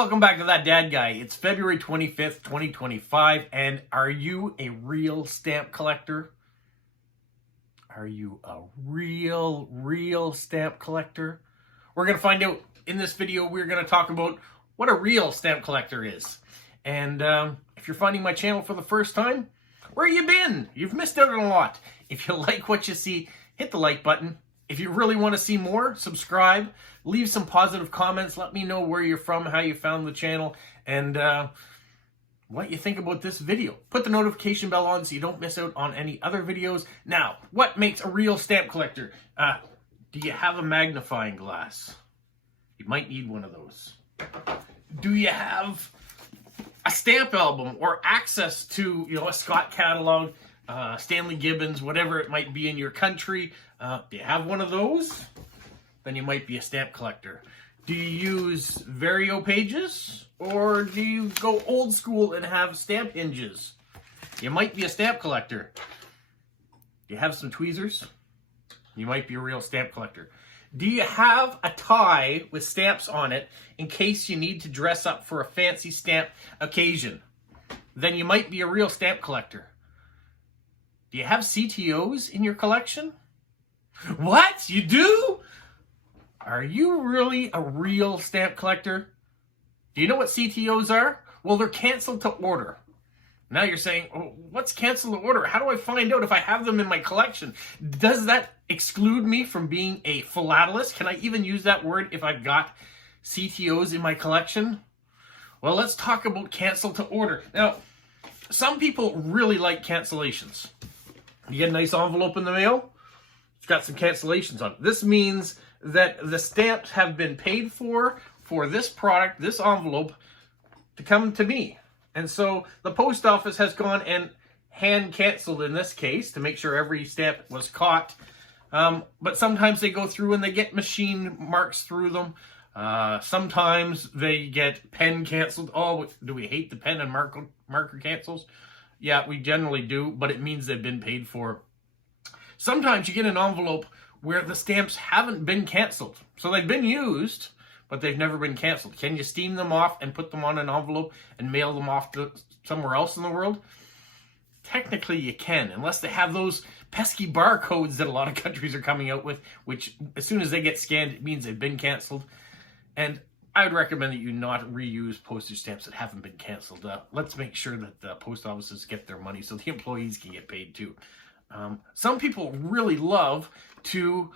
Welcome back to That Dad Guy. It's February 25th, 2025, and are you a real stamp collector? Are you a real stamp collector? We're going to find out in this video. We're going to talk about what a real stamp collector is. And if you're finding my channel for the first time, where you been? You've missed out on a lot. If you like what you see, hit the like button. If you really want to see more, subscribe, leave some positive comments, let me know where you're from, how you found the channel, and what you think about this video. Put the notification bell on so you don't miss out on any other videos. Now, what makes a real stamp collector? Do you have a magnifying glass? You might need one of those. Do you have a stamp album or access to, a Scott catalog, Stanley Gibbons, whatever it might be in your country? Do you have one of those? Then you might be a stamp collector. Do you use Vario pages? Or do you go old school and have stamp hinges? You might be a stamp collector. Do you have some tweezers? You might be a real stamp collector. Do you have a tie with stamps on it in case you need to dress up for a fancy stamp occasion? Then you might be a real stamp collector. Do you have CTOs in your collection? What? You do? Are you really a real stamp collector? Do you know what CTOs are? Well, they're canceled to order. Now you're saying, oh, what's canceled to order? How do I find out if I have them in my collection? Does that exclude me from being a philatelist? Can I even use that word if I've got CTOs in my collection? Well, let's talk about cancel to order. Now, some people really like cancellations. You get a nice envelope in the mail, it's got some cancellations on it. This means that the stamps have been paid for this product, this envelope, to come to me. And so the post office has gone and hand canceled in this case to make sure every stamp was caught. But sometimes they go through and they get machine marks through them. Sometimes they get pen canceled. Oh, do we hate the pen and marker cancels? Yeah, we generally do, but it means they've been paid for. Sometimes you get an envelope where the stamps haven't been canceled. So they've been used, but they've never been canceled. Can you steam them off and put them on an envelope and mail them off to somewhere else in the world? Technically you can, unless they have those pesky barcodes that a lot of countries are coming out with, which as soon as they get scanned, it means they've been canceled. And I would recommend that you not reuse postage stamps that haven't been canceled. Let's make sure that the post offices get their money so the employees can get paid too. Some people really love to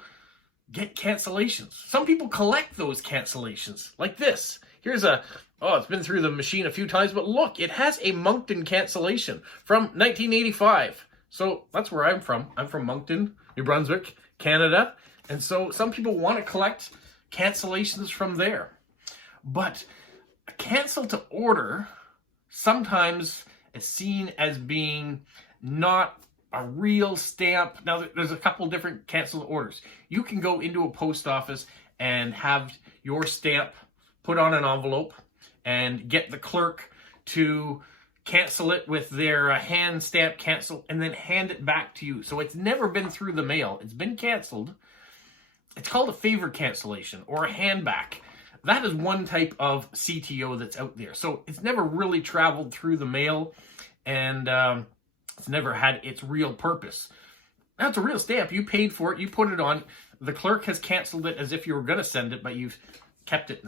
get cancellations. Some people collect those cancellations, like this. Here's it's been through the machine a few times, but look, it has a Moncton cancellation from 1985. So that's where I'm from. I'm from Moncton, New Brunswick, Canada. And so some people want to collect cancellations from there. But a cancel to order sometimes is seen as being not a real stamp. Now, there's a couple different cancel orders. You can go into a post office and have your stamp put on an envelope and get the clerk to cancel it with their hand stamp cancel and then hand it back to you. So it's never been through the mail. It's been canceled. It's called a favor cancellation or a handback. That is one type of CTO that's out there. So it's never really traveled through the mail, and it's never had its real purpose. Now, it's a real stamp. You paid for it. You put it on. The clerk has canceled it as if you were going to send it, but you've kept it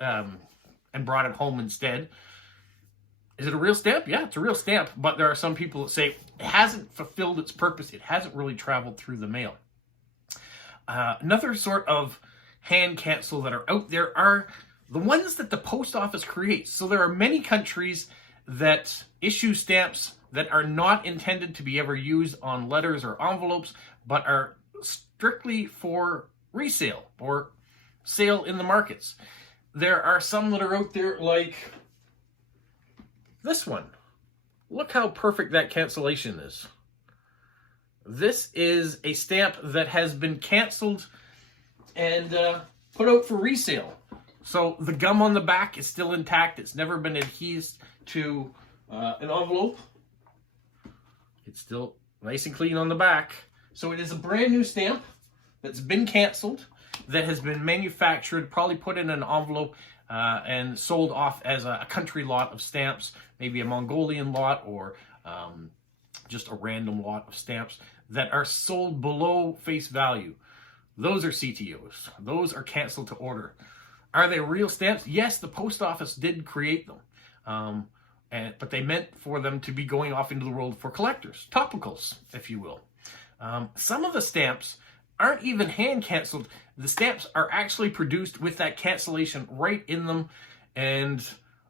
and brought it home instead. Is it a real stamp? Yeah, it's a real stamp. But there are some people that say it hasn't fulfilled its purpose. It hasn't really traveled through the mail. Another sort of hand cancel that are out there are the ones that the post office creates. So there are many countries that issue stamps that are not intended to be ever used on letters or envelopes, but are strictly for resale or sale in the markets. There are some that are out there like this one. Look how perfect that cancellation is. This is a stamp that has been canceled and put out for resale. So the gum on the back is still intact. It's never been adhesed to an envelope. It's still nice and clean on the back. So it is a brand new stamp that's been canceled, that has been manufactured, probably put in an envelope and sold off as a country lot of stamps, maybe a Mongolian lot or just a random lot of stamps that are sold below face value. Those are CTOs. Those are cancel to order. Are they real stamps? Yes, the post office did create them, but they meant for them to be going off into the world for collectors, topicals, if you will. Some of the stamps aren't even hand canceled. The stamps are actually produced with that cancellation right in them, and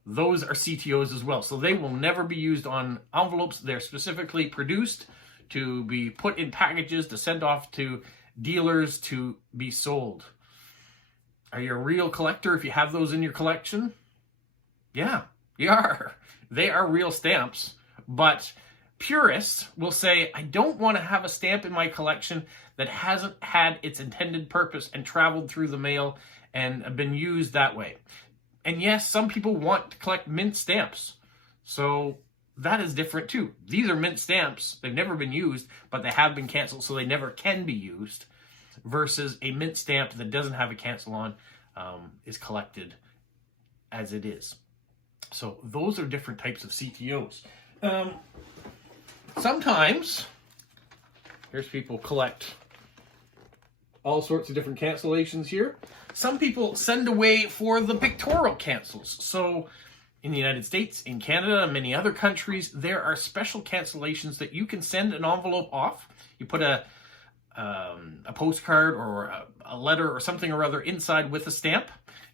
those are CTOs as well. So they will never be used on envelopes. They're specifically produced to be put in packages to send off to dealers to be sold. Are you a real collector if you have those in your collection? Yeah, you are. They are real stamps, but purists will say, I don't want to have a stamp in my collection that hasn't had its intended purpose and traveled through the mail and been used that way. And yes, some people want to collect mint stamps. So that is different too. These are mint stamps. They've never been used, but they have been canceled, so they never can be used. Versus a mint stamp that doesn't have a cancel on, is collected as it is. So those are different types of CTOs. Sometimes, here's people collect all sorts of different cancellations here. Some people send away for the pictorial cancels. So in the United States, in Canada, and many other countries, there are special cancellations that you can send an envelope off. You put a postcard or a letter or something or other inside with a stamp.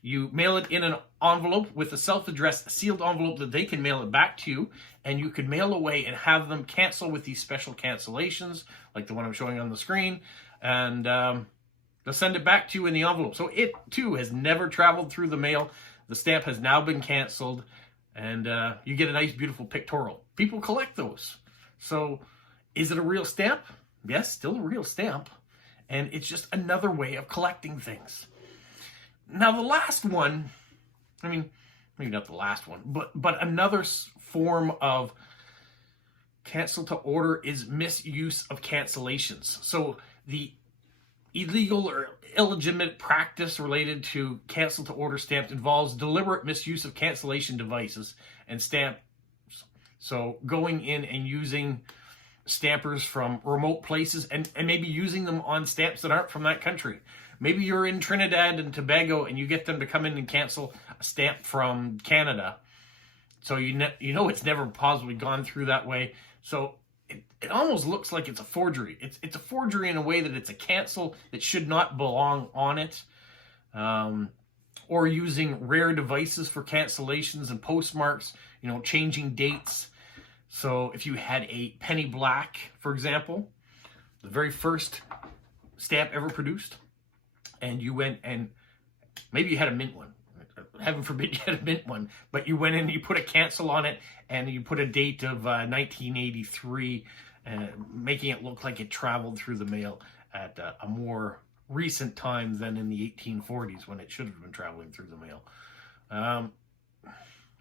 You mail it in an envelope with a self-addressed sealed envelope that they can mail it back to you, and you can mail away and have them cancel with these special cancellations, like the one I'm showing on the screen, and they'll send it back to you in the envelope. So it, too, has never traveled through the mail. The stamp has now been canceled, and you get a nice, beautiful pictorial. People collect those. So is it a real stamp? Yes, still a real stamp. And it's just another way of collecting things. Now, the last one, I mean, maybe not the last one, but another form of cancel to order is misuse of cancellations. So the illegal or illegitimate practice related to cancel to order stamps involves deliberate misuse of cancellation devices and stamps. So going in and using stampers from remote places and maybe using them on stamps that aren't from that country. Maybe you're in Trinidad and Tobago and you get them to come in and cancel a stamp from Canada. So you know it's never possibly gone through that way. So it almost looks like it's a forgery. It's a forgery in a way that it's a cancel that should not belong on it. Or using rare devices for cancellations and postmarks, changing dates. So if you had a penny black, for example, the very first stamp ever produced, and you went and maybe you had a mint one. Heaven forbid you had a mint one, but you went in and you put a cancel on it and you put a date of 1983, making it look like it traveled through the mail at a more recent time than in the 1840s when it should have been traveling through the mail.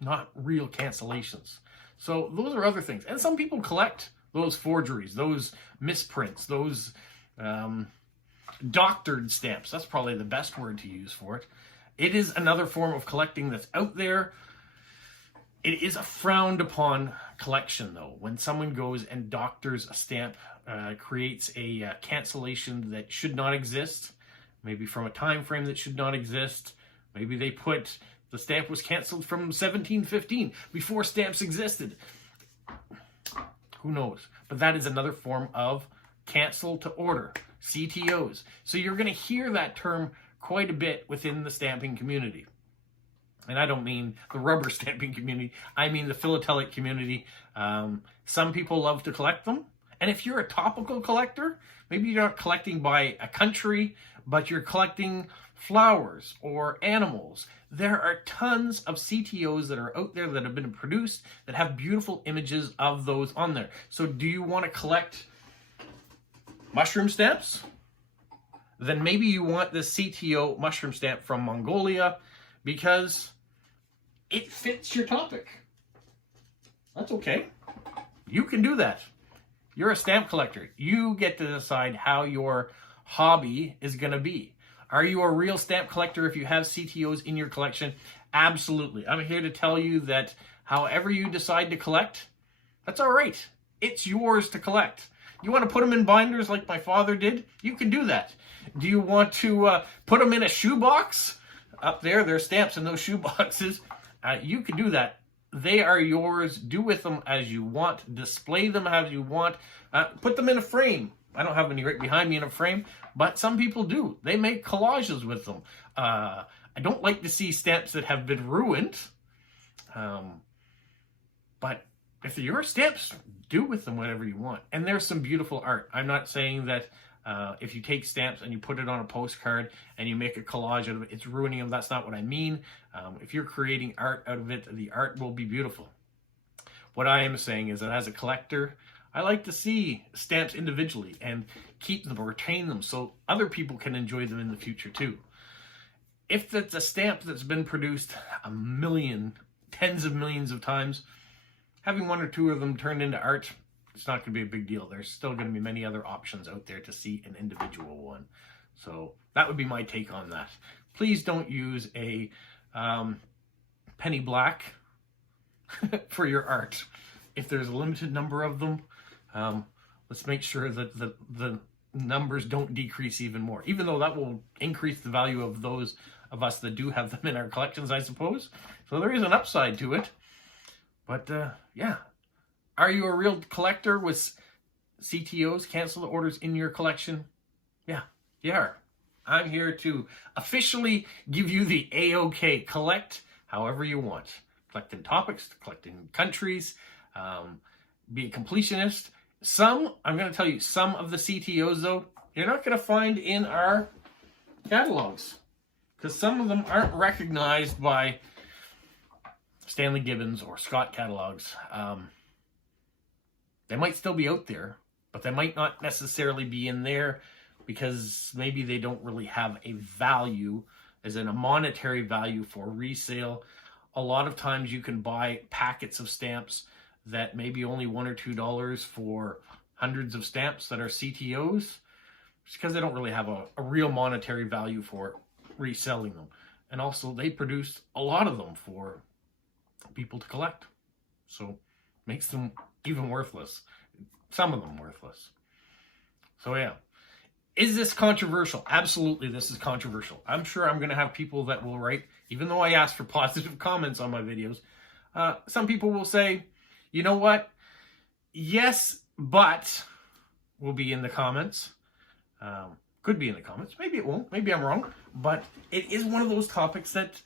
Not real cancellations. So those are other things. And some people collect those forgeries, those misprints, those doctored stamps. That's probably the best word to use for it. It is another form of collecting that's out there. It is a frowned upon collection, though. When someone goes and doctors a stamp, creates a cancellation that should not exist, maybe from a time frame that should not exist. Maybe they put the stamp was canceled from 1715, before stamps existed. Who knows? But that is another form of cancel to order, CTOs. So you're going to hear that term quite a bit within the stamping community. And I don't mean the rubber stamping community. I mean the philatelic community. Some people love to collect them. And if you're a topical collector, maybe you're not collecting by a country, but you're collecting flowers or animals. There are tons of CTOs that are out there that have been produced that have beautiful images of those on there. So do you want to collect mushroom stamps? Then maybe you want the CTO mushroom stamp from Mongolia because it fits your topic. That's okay. You can do that. You're a stamp collector. You get to decide how your hobby is going to be. Are you a real stamp collector if you have CTOs in your collection? Absolutely. I'm here to tell you that however you decide to collect, that's all right. It's yours to collect. You want to put them in binders like my father did? You can do that. Do you want to put them in a shoebox? Up there's stamps in those shoe boxes. You can do that. They are yours. Do with them as you want. Display them as you want. Put them in a frame. I don't have any right behind me in a frame, but some people do. They make collages with them. I don't like to see stamps that have been ruined. But if they're your stamps, do with them whatever you want. And there's some beautiful art. I'm not saying that if you take stamps and you put it on a postcard and you make a collage out of it, it's ruining them. That's not what I mean. If you're creating art out of it, the art will be beautiful. What I am saying is that as a collector, I like to see stamps individually and keep them or retain them so other people can enjoy them in the future too. If it's a stamp that's been produced a million, tens of millions of times, having one or two of them turned into art, it's not going to be a big deal. There's still going to be many other options out there to see an individual one. So that would be my take on that. Please don't use a penny black for your art. If there's a limited number of them, let's make sure that the numbers don't decrease even more, even though that will increase the value of those of us that do have them in our collections, I suppose. So there is an upside to it. But yeah, are you a real collector with CTOs, cancel the orders, in your collection? Yeah, you are. I'm here to officially give you the A-OK. Collect however you want. Collecting topics, collecting countries, be a completionist. I'm going to tell you, some of the CTOs, though, you're not going to find in our catalogs. Because some of them aren't recognized by Stanley Gibbons or Scott catalogs. They might still be out there, but they might not necessarily be in there because maybe they don't really have a value, as in a monetary value for resale. A lot of times you can buy packets of stamps that maybe only $1 or $2 for hundreds of stamps that are CTOs, just because they don't really have a real monetary value for reselling them. And also they produce a lot of them for people to collect. So makes them even worthless. Some of them worthless. So yeah. Is this controversial? Absolutely, this is controversial. I'm sure I'm going to have people that will write, even though I ask for positive comments on my videos, some people will say, you know what? Yes, but will be in the comments. Could be in the comments. Maybe it won't. Maybe I'm wrong. But it is one of those topics that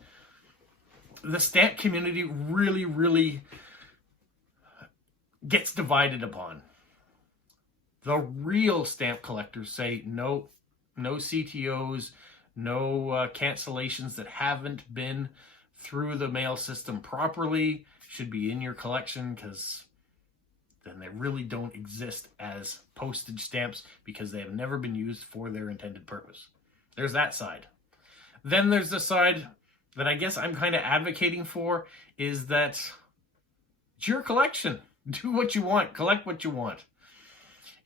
the stamp community really, really gets divided upon. The real stamp collectors say no CTOs, no cancellations that haven't been through the mail system properly should be in your collection, because then they really don't exist as postage stamps because they have never been used for their intended purpose. There's that side. Then there's the side that I guess I'm kind of advocating for, is that it's your collection. Do what you want. Collect what you want.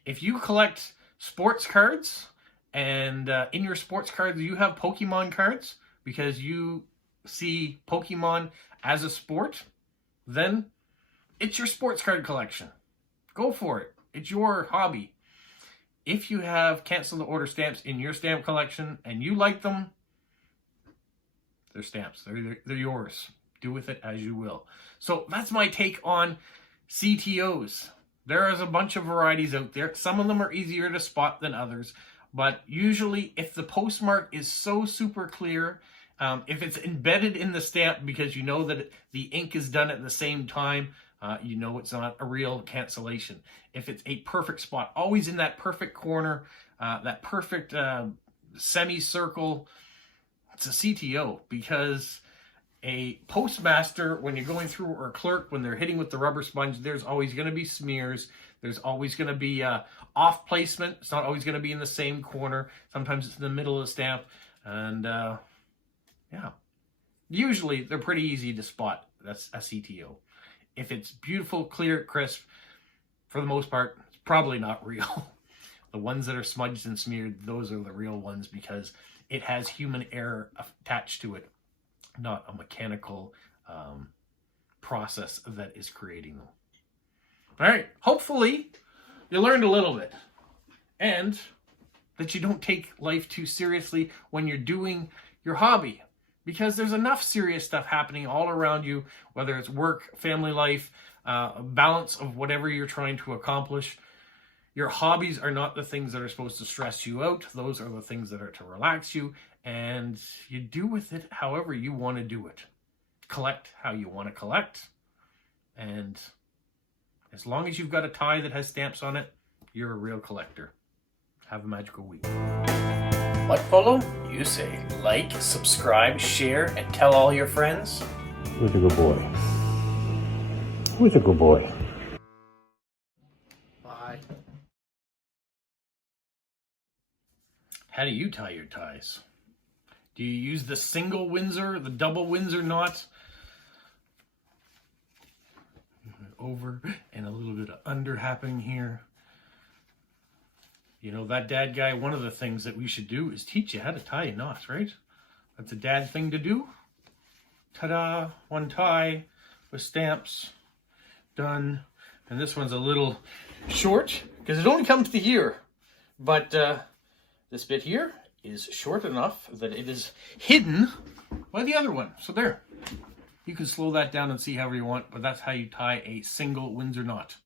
If you collect sports cards and in your sports cards you have Pokemon cards because you see Pokemon as a sport, then it's your sports card collection. Go for it. It's your hobby. If you have cancel the order stamps in your stamp collection and you like them, they're stamps. They're yours. Do with it as you will. So that's my take on CTOs. There is a bunch of varieties out there. Some of them are easier to spot than others. But usually, if the postmark is so super clear, if it's embedded in the stamp because you know that the ink is done at the same time, you know it's not a real cancellation. If it's a perfect spot, always in that perfect corner, that perfect semicircle, it's a CTO. Because a postmaster, when you're going through, or a clerk, when they're hitting with the rubber sponge, there's always going to be smears. There's always going to be off placement. It's not always going to be in the same corner. Sometimes it's in the middle of the stamp. And yeah, usually they're pretty easy to spot. That's a CTO. If it's beautiful, clear, crisp, for the most part, it's probably not real. The ones that are smudged and smeared, those are the real ones because it has human error attached to it. not a mechanical process that is creating them. All right, hopefully you learned a little bit, and that you don't take life too seriously when you're doing your hobby, because there's enough serious stuff happening all around you, whether it's work, family life, balance of whatever you're trying to accomplish. Your hobbies are not the things that are supposed to stress you out. Those are the things that are to relax you, and you do with it however you want to do it. Collect how you want to collect, and as long as you've got a tie that has stamps on it, you're a real collector. Have a magical week. What, Polo? You say like, subscribe, share, and tell all your friends? Who's a good boy? Who's a good boy? Bye. How do you tie your ties? Do you use the single Windsor, the double Windsor knot? Over and a little bit of under happening here. You know, that dad guy, one of the things that we should do is teach you how to tie a knot, right? That's a dad thing to do. Ta-da, one tie with stamps, done. And this one's a little short because it only comes to here. But this bit here is short enough that it is hidden by the other one. So there. You can slow that down and see however you want, but that's how you tie a single Windsor knot.